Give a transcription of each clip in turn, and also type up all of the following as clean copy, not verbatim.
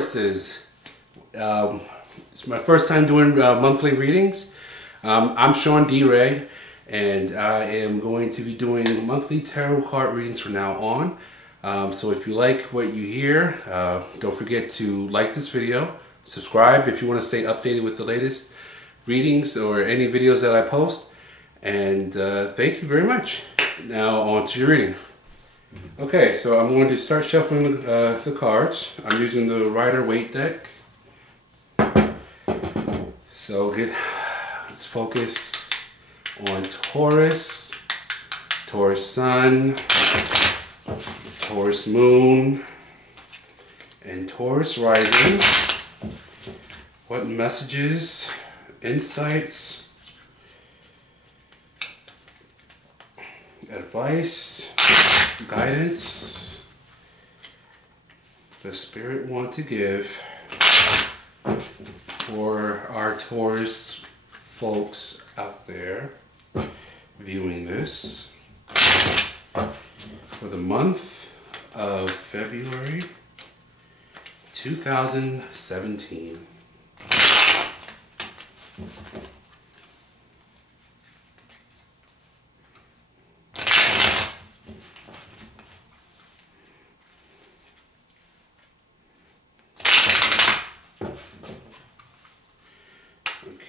Tauruses. It's my first time doing monthly readings. I'm Shawn DeRay, and I am going to be doing monthly tarot card readings from now on. So if you like what you hear, don't forget to like this video, subscribe if you want to stay updated with the latest readings or any videos that I post, and thank you very much. Now on to your reading. Okay, so I'm going to start shuffling the cards. I'm using the Rider-Waite deck. So let's focus on Taurus, Taurus Sun, Taurus Moon, and Taurus Rising. What messages, insights, advice, guidance does Spirit want to give for our Taurus folks out there viewing this for the month of February 2017?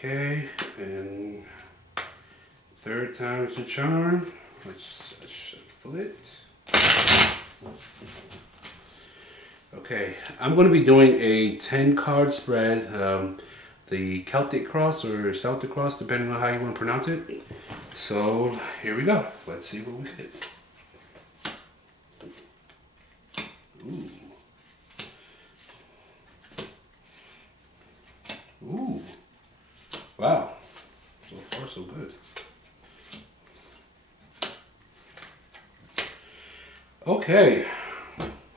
Okay, and third time's the charm. Let's shuffle it. Okay, I'm going to be doing a 10 card spread, the Celtic cross or Celtic cross, depending on how you want to pronounce it. So here we go. Let's see what we get. Ooh. Ooh. Wow, so far so good. Okay,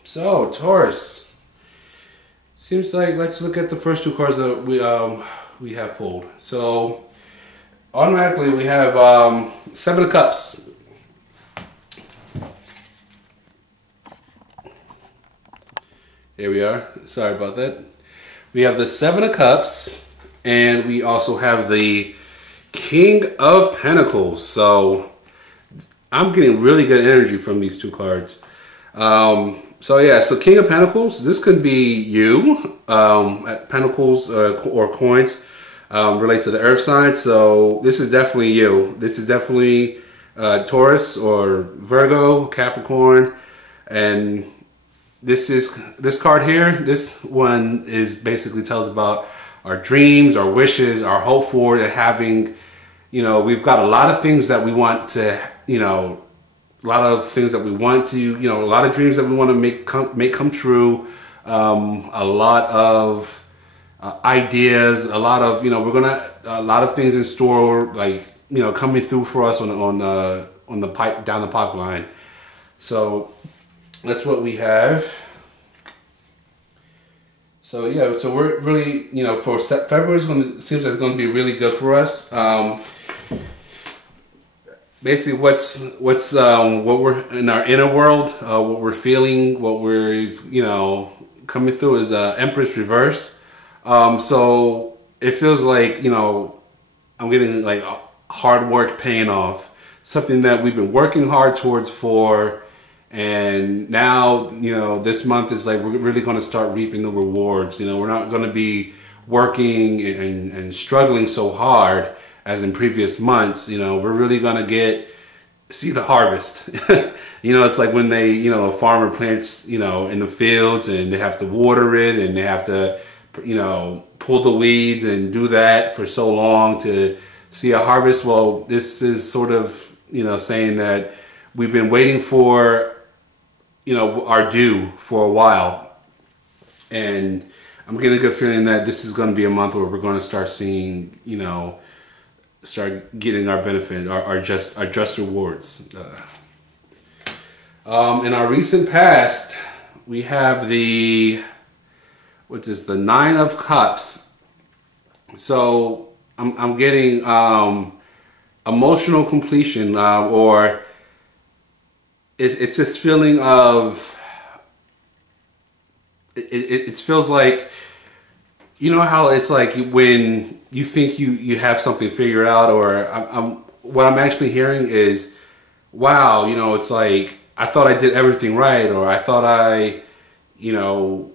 so Taurus. Seems like, let's look at the first two cards that we have pulled. So automatically we have Seven of Cups. Here we are. Sorry about that. We have the Seven of Cups. And we also have the King of Pentacles. So I'm getting really good energy from these two cards. So yeah, so King of Pentacles, this could be you. Pentacles or coins relate to the earth sign. So this is definitely you. This is definitely Taurus or Virgo, Capricorn. And this card here, this one is basically tells about our dreams, our wishes, our hope for having, we've got a lot of things that we want to, a lot of things that we want to, a lot of dreams that we want to make come true, a lot of ideas, a lot of, a lot of things in store, like, coming through for us on the pipe, down the pipeline. So that's what we have. So yeah, so we're really, for February seems like it's going to be really good for us. Basically, what we're in our inner world, what we're feeling, what we're coming through is Empress reverse. So it feels like I'm getting like hard work paying off, something that we've been working hard towards for. And now, this month is like, we're really going to start reaping the rewards. We're not going to be working and struggling so hard as in previous months. We're really going to see the harvest. It's like when they, a farmer plants, in the fields, and they have to water it, and they have to, pull the weeds and do that for so long to see a harvest. Well, this is sort of, saying that we've been waiting for, our due for a while, and I'm getting a good feeling that this is going to be a month where we're going to start seeing, start getting our benefit, our just rewards. In our recent past, we have the Nine of Cups. So I'm getting emotional completion, or it's this feeling of it feels like, you know how it's like when you think you have something figured out, or what I'm actually hearing is, wow, you know, it's like I thought I did everything right, or I thought you know,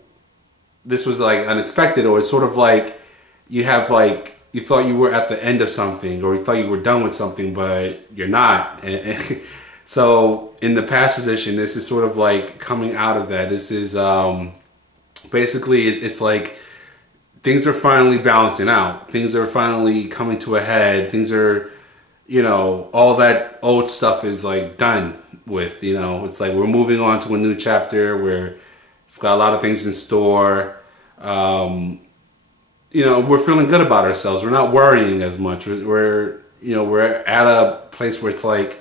this was like unexpected, or it's sort of like you have like you thought you were at the end of something, or you thought you were done with something, but you're not. And so in the past position, this is sort of like coming out of that. This is basically it's like things are finally balancing out. Things are finally coming to a head. Things are, you know, all that old stuff is like done with, you know. It's like we're moving on to a new chapter where we've got a lot of things in store. You know, we're feeling good about ourselves. We're not worrying as much. We're you know, we're at a place where it's like,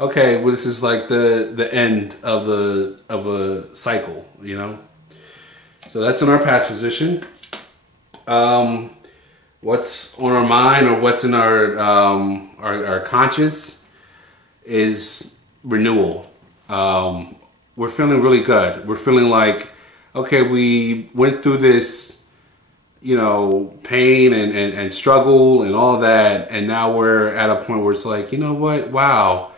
okay, well, this is like the end of a cycle, you know. So that's in our past position. What's on our mind, or what's in our conscious, is renewal. We're feeling really good. We're feeling like, okay, we went through this, you know, pain and struggle and all that, and now we're at a point where it's like, you know what, wow,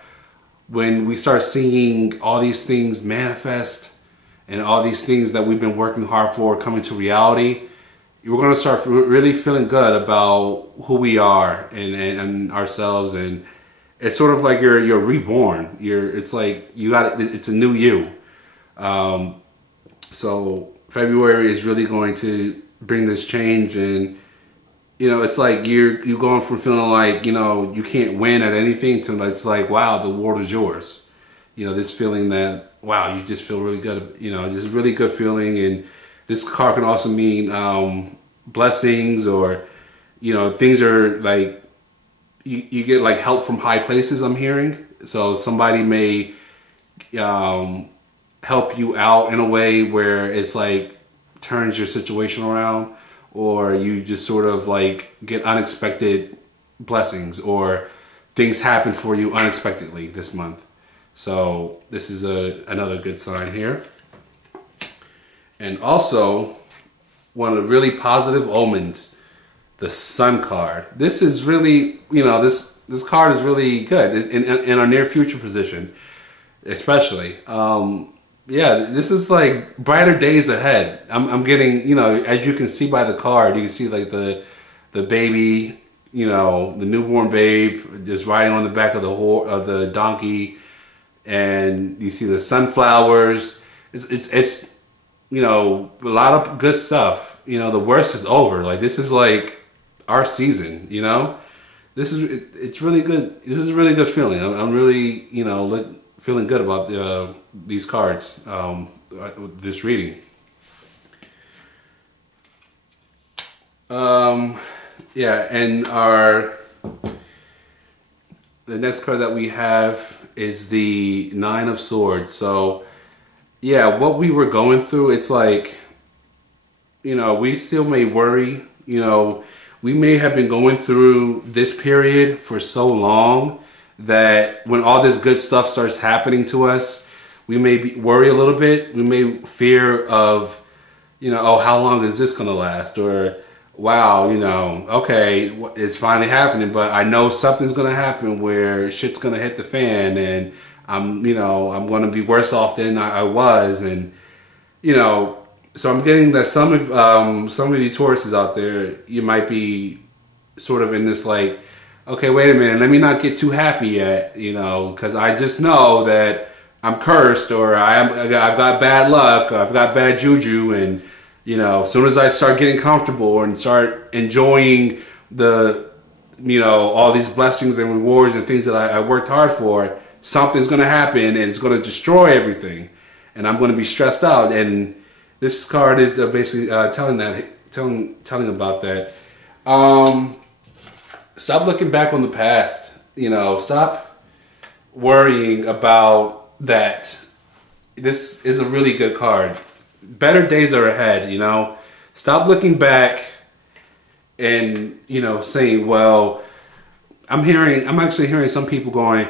when we start seeing all these things manifest and all these things that we've been working hard for coming to reality, we're going to start really feeling good about who we are and ourselves. And it's sort of like you're reborn. It's like it's a new you. So February is really going to bring this change, and you know, it's like you're going from feeling like, you know, you can't win at anything to it's like, wow, the world is yours. You know, this feeling that, wow, you just feel really good. You know, just really good feeling. And this card can also mean blessings, or, you know, things are like, you get like help from high places, I'm hearing. So somebody may help you out in a way where it's like turns your situation around, or you just sort of like get unexpected blessings, or things happen for you unexpectedly this month. So this is another good sign here. And also, one of the really positive omens, the Sun card. This is really, you know, this card is really good. It's in our near future position, especially. Yeah, this is like brighter days ahead. I'm getting, you know, as you can see by the card, you can see like the baby, you know, the newborn babe just riding on the back of the donkey, and you see the sunflowers. It's you know, a lot of good stuff. You know, the worst is over. Like, this is like our season, you know. It's really good. This is a really good feeling. I'm really, you know, feeling good about these cards, this reading. Yeah, and the next card that we have is the Nine of Swords. So yeah, what we were going through, it's like, you know, we still may worry, you know, we may have been going through this period for so long that when all this good stuff starts happening to us, we may worry a little bit. We may fear of, you know, oh, how long is this going to last? Or, wow, you know, okay, it's finally happening, but I know something's going to happen where shit's going to hit the fan, and I'm going to be worse off than I was. And, you know, so I'm getting that some of you Tauruses out there, you might be sort of in this like, okay, wait a minute, let me not get too happy yet, you know, because I just know that I'm cursed, or I've got bad luck, or I've got bad juju, and, you know, as soon as I start getting comfortable and start enjoying the, you know, all these blessings and rewards and things that I worked hard for, something's going to happen and it's going to destroy everything, and I'm going to be stressed out. And this card is basically telling about that. Stop looking back on the past. You know, stop worrying about that. This is a really good card. Better days are ahead, you know. Stop looking back and, you know, saying, well, I'm actually hearing some people going,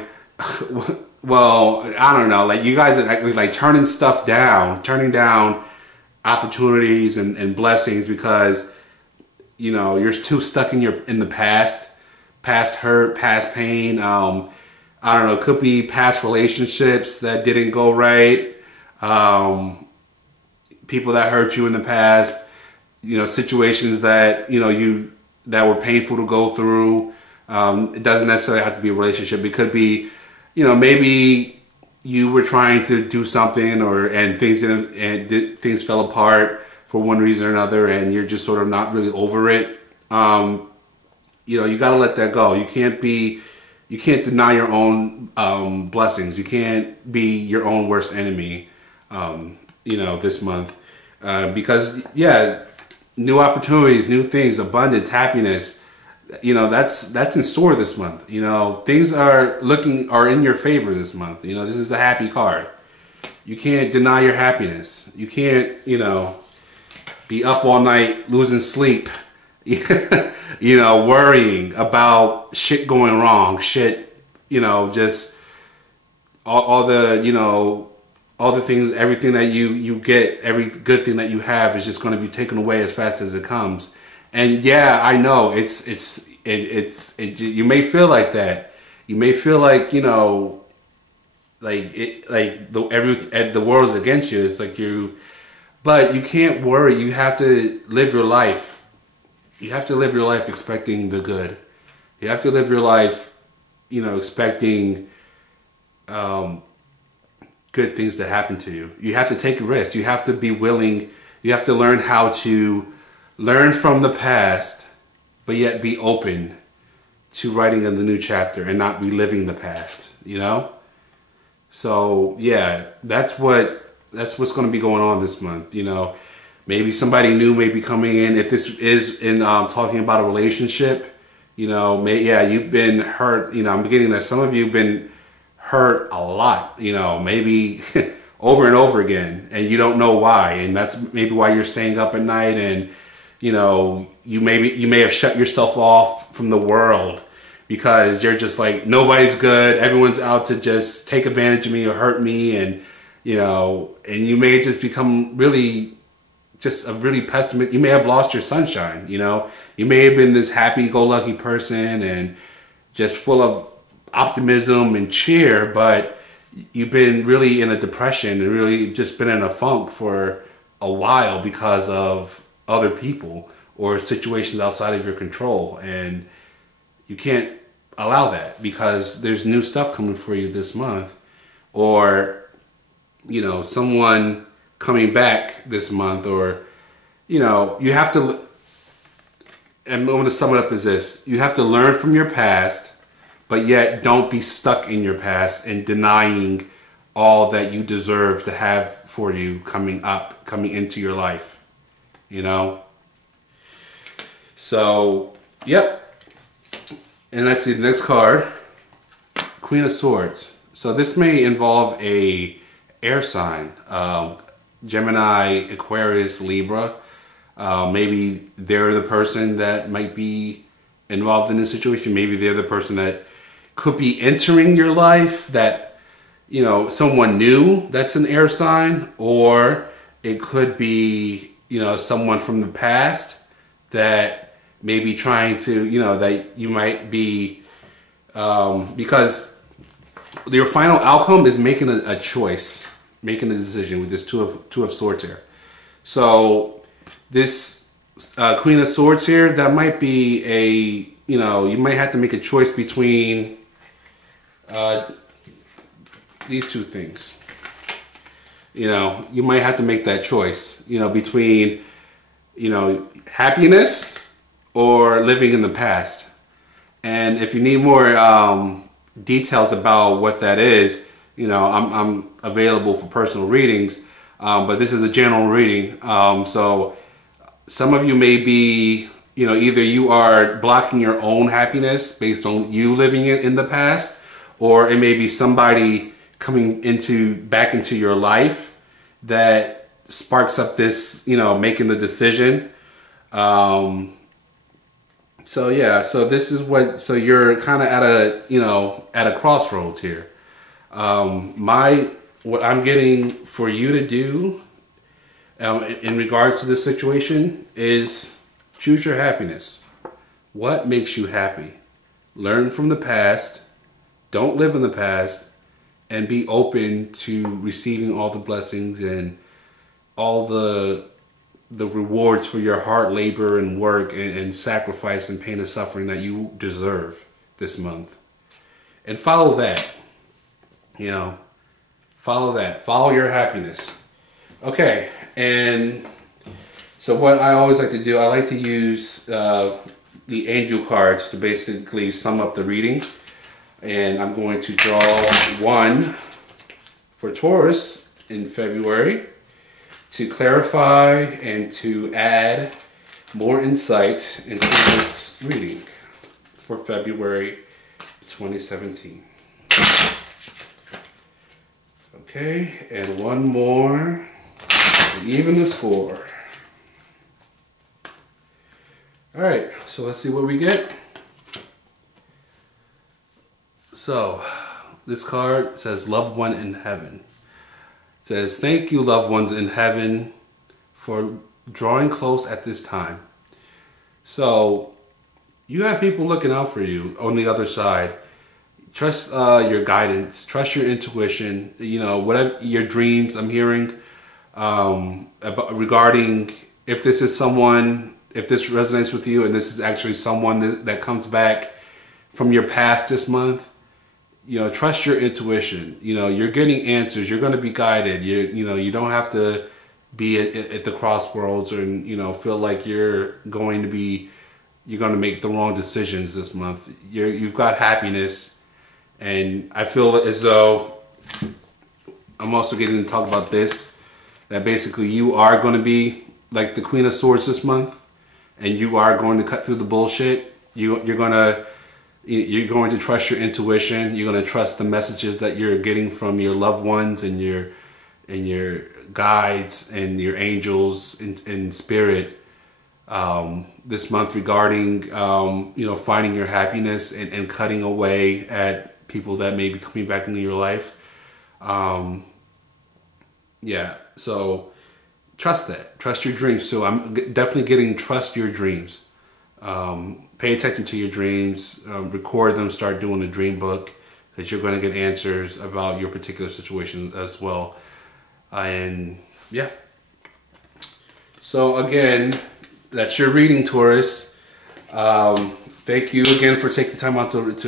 well, I don't know, like, you guys are like turning down opportunities and blessings, because you know you're too stuck in the past hurt, past pain. I don't know, it could be past relationships that didn't go right, people that hurt you in the past, you know, situations that, you know, that were painful to go through. It doesn't necessarily have to be a relationship. It could be, you know, maybe you were trying to do something and things fell apart for one reason or another, and you're just sort of not really over it. You know, you got to let that go. You can't deny your own blessings. You can't be your own worst enemy, you know, this month. Because, yeah, new opportunities, new things, abundance, happiness, you know, that's in store this month. You know, things are in your favor this month. You know, this is a happy card. You can't deny your happiness. You can't, you know, be up all night losing sleep, you know, worrying about shit going wrong, you know, just all the, you know, all the things, everything that you get, every good thing that you have is just going to be taken away as fast as it comes. And yeah, I know you may feel like that. You may feel like, you know, the world's against you. It's like but you can't worry. You have to live your life. You have to live your life expecting the good. You have to live your life, you know, expecting good things to happen to you. You have to take a risk. You have to be willing. You have to learn how to learn from the past, but yet be open to writing in the new chapter and not reliving the past, you know? So yeah, that's what's going to be going on this month, you know? Maybe somebody new may be coming in. If this is in talking about a relationship, you know, you've been hurt. You know, I'm getting that some of you have been hurt a lot, you know, maybe over and over again, and you don't know why. And that's maybe why you're staying up at night, and, you know, you may have shut yourself off from the world because you're just like, nobody's good. Everyone's out to just take advantage of me or hurt me. And, you know, and you may just become really just a really pessimist. You may have lost your sunshine, you know. You may have been this happy-go-lucky person and just full of optimism and cheer, but you've been really in a depression and really just been in a funk for a while because of other people or situations outside of your control. And you can't allow that, because there's new stuff coming for you this month, or, you know, someone coming back this month, or, you know, you have to, and I'm going to sum it up as this: you have to learn from your past, but yet don't be stuck in your past and denying all that you deserve to have for you coming into your life, you know? So, yep. And let's see the next card, Queen of Swords. So this may involve a air sign, Gemini, Aquarius, Libra. Maybe they're the person that might be involved in this situation. Maybe they're the person that could be entering your life, that, you know, someone new that's an air sign, or it could be, you know, someone from the past that may be trying to, you know, that you might be, because your final outcome is making a choice, making a decision with this two of Swords here. So this Queen of Swords here, that might be you know, you might have to make a choice between these two things. You know, you might have to make that choice, you know, between, you know, happiness or living in the past. And if you need more details about what that is, you know, I'm available for personal readings, but this is a general reading. So some of you may be, you know, either you are blocking your own happiness based on you living in the past, or it may be somebody coming back into your life that sparks up this, you know, making the decision. So yeah, so this is so you're kind of at a, you know, at a crossroads here. What I'm getting for you to do in regards to this situation is choose your happiness. What makes you happy? Learn from the past. Don't live in the past. And be open to receiving all the blessings and all the rewards for your hard labor and work and sacrifice and pain and suffering that you deserve this month. And follow that. You know, follow that. Follow your happiness. Okay, and so what I always like to do, I like to use the angel cards to basically sum up the reading. And I'm going to draw one for Taurus in February to clarify and to add more insight into this reading for February 2017. Okay, and one more to even the score. All right, so let's see what we get. So, this card says, loved one in heaven. It says, thank you, loved ones in heaven, for drawing close at this time. So, you have people looking out for you on the other side. Trust your guidance. Trust your intuition. You know, whatever your dreams I'm hearing regarding if this is someone, if this resonates with you and this is actually someone that comes back from your past this month. You know, trust your intuition. You know, you're getting answers. You're going to be guided. You know, you don't have to be at the crossroads or, you know, feel like you're going to make the wrong decisions this month. You've got happiness, and I feel as though I'm also getting to talk about this, that basically you are going to be like the Queen of Swords this month, and you are going to cut through the bullshit. You're going to trust your intuition. You're going to trust the messages that you're getting from your loved ones and your guides and your angels in spirit this month regarding you know, finding your happiness and cutting away at people that may be coming back into your life. Yeah, so trust that. Trust your dreams. So I'm definitely getting trust your dreams. Pay attention to your dreams, record them, start doing a dream book, that you're going to get answers about your particular situation as well. And yeah. So again, that's your reading, Taurus. Thank you again for taking time out to look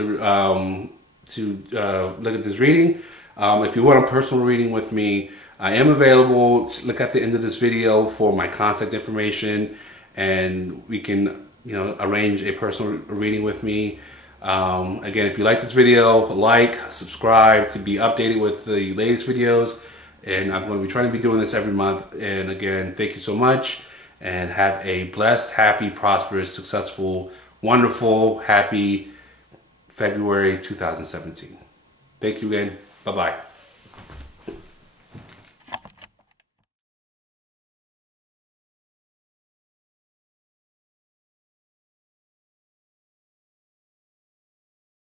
at this reading. If you want a personal reading with me, I am available. Look at the end of this video for my contact information, and we can, you know, arrange a personal reading with me. Again, if you like this video, like, subscribe to be updated with the latest videos. And I'm going to be trying to be doing this every month. And again, thank you so much. And have a blessed, happy, prosperous, successful, wonderful, happy February 2017. Thank you again. Bye-bye.